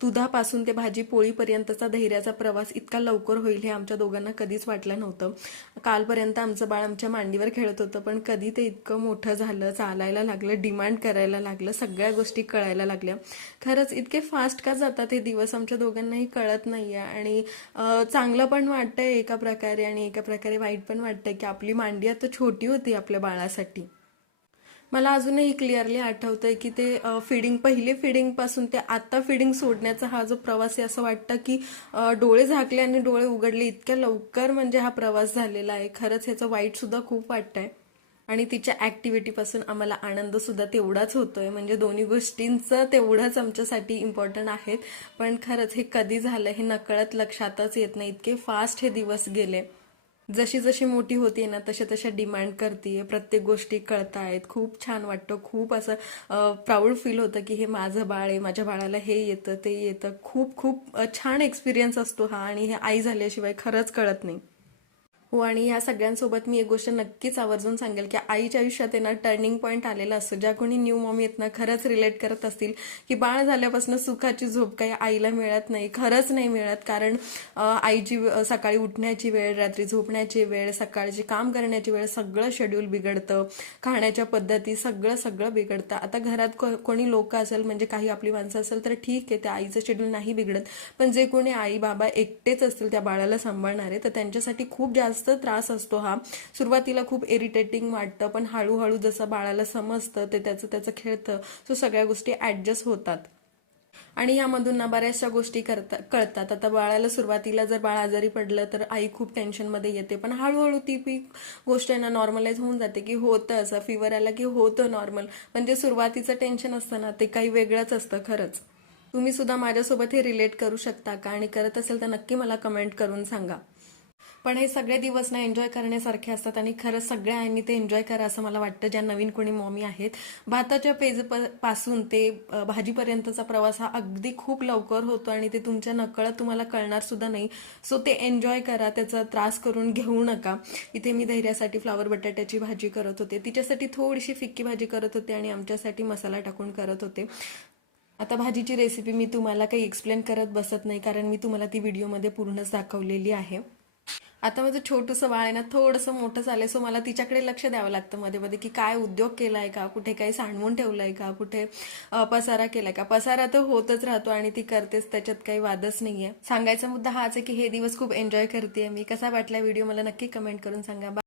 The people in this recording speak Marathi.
दुधापासून ते भाजी पोळीपर्यंतचा धैर्याचा प्रवास इतका लवकर होईल हे आमच्या दोघांना कधीच वाटलं नव्हतं. कालपर्यंत आमचं बाळ आमच्या मांडीवर खेळत होतं, पण कधी ते इतकं मोठं झालं, चालायला लागलं, डिमांड करायला लागलं, सगळ्या गोष्टी कळायला लागल्या. खरंच इतके फास्ट का जातात हे दिवस आमच्या दोघांनाही कळत नाहीये. आणि चांगलं पण वाटतंय एका प्रकारे आणि एका प्रकारे वाईट पण वाटतंय की आपली मांडी आता छोटी होती आपल्या बाळासाठी. मला अजूनही क्लिअरली आठवतंय की ते पहिली फिडिंग पासून ते आता फिडिंग सोडण्याचा हा जो प्रवास आहे, असं वाटतं की डोळे झाकले आणि डोळे उघडले इतक्या लवकर म्हणजे हा प्रवास झालेला आहे. खरंच ह्याचं वाईट सुद्धा खूप वाटतंय. आणि तिच्या ऍक्टिव्हिटीपासून आम्हाला आनंद सुद्धा तेवढाच होतोय. म्हणजे दोन्ही गोष्टींचं तेवढंच आमच्यासाठी इम्पॉर्टंट आहेत. पण खरंच हे कधी झालं हे नकळत लक्षातच येत नाही, इतके फास्ट हे दिवस गेले. जशी जशी मोठी होती ना तशा तशा डिमांड करते, प्रत्येक गोष्टी कळतायत. खूप छान वाटतं, खूप असं प्राऊड फील होतं की हे माझं बाळ आहे, माझ्या बाळाला हे येतं ते येतं. खूप खूप छान एक्सपिरियन्स असतो हा, आणि हे आई झाल्याशिवाय खरंच कळत नाही. हो, आणि ह्या सगळ्यांसोबत मी एक गोष्ट नक्कीच आवर्जून सांगेल की आईच्या आयुष्यात आहे ना टर्निंग पॉईंट आलेला असतो. ज्या कोणी न्यू मॉमी आहेत ना खरंच रिलेट करत असतील की बाळ झाल्यापासून सुखाची झोप काही आईला मिळत नाही, खरंच नाही मिळत. कारण आईची सकाळी उठण्याची वेळ, रात्री झोपण्याची वेळ, सकाळची काम करण्याची वेळ, सगळं शेड्यूल बिघडतं, खाण्याच्या पद्धती सगळं सगळं बिघडतं. आता घरात कोणी लोक असेल, म्हणजे काही आपली माणसं असेल तर ठीक आहे, त्या आईचं शेड्यूल नाही बिघडत. पण जे कोणी आई बाबा एकटेच असतील त्या बाळाला सांभाळणारे, तर त्यांच्यासाठी खूप जास्त त्रास असतो हा. सुरुवातीला खूप इरिटेटिंग वाटतं, पण हळूहळू जसं बाळाला समजतं ते त्याचं त्याचं खेळतं, सो सगळ्या गोष्टी ऍडजस्ट होतात. आणि यामधून ना बऱ्याचशा गोष्टी कळतात. आता बाळाला सुरुवातीला जर बाळ आजारी पडलं तर आई खूप टेन्शनमध्ये येते, पण हळूहळू ती गोष्ट आहे ना नॉर्मलाइज होऊन जाते की होतं असं, फिवर आला की होतं नॉर्मल. पण जे सुरुवातीचं टेन्शन असतं ना ते काही वेगळंच असतं खरंच. तुम्ही सुद्धा माझ्यासोबत हे रिलेट करू शकता का? आणि करत असेल तर नक्की मला कमेंट करून सांगा. पण हे सगळे दिवस ना एन्जॉय करण्यासारखे असतात, आणि खरंच सगळ्या आईंनी ते एन्जॉय करा असं मला वाटतं, ज्या नवीन कोणी मॉमी आहेत. भाताच्या पेज पासून ते भाजीपर्यंतचा प्रवास हा अगदी खूप लवकर होतो, आणि ते तुमच्या नकळत तुम्हाला कळणार सुद्धा नाही. सो ते एन्जॉय करा, त्याचा त्रास करून घेऊ नका. इथे मी धैर्यासाठी फ्लावर बटाट्याची भाजी करत होते, तिच्यासाठी थोडीशी फिक्की भाजी करत होते, आणि आमच्यासाठी मसाला टाकून करत होते. आता भाजीची रेसिपी मी तुम्हाला काही एक्सप्लेन करत बसत नाही, कारण मी तुम्हाला ती व्हिडिओमध्ये पूर्णच दाखवलेली आहे. आता माझं छोटंसं बाळ आहे ना थोडंसं मोठं झालंय, सो मला तिच्याकडे लक्ष द्यावं लागतं मध्ये मध्ये की काय उद्योग केलाय का, कुठे काही सांडवून ठेवलंय का, कुठे पसारा केलाय का. पसारा तर होतच राहतो आणि ती करतेच, त्याच्यात काही वादच नाहीये. सांगायचा मुद्दा हाच आहे की हे दिवस खूप एन्जॉय करते मी. कसा वाटला व्हिडिओ मला नक्की कमेंट करून सांगा.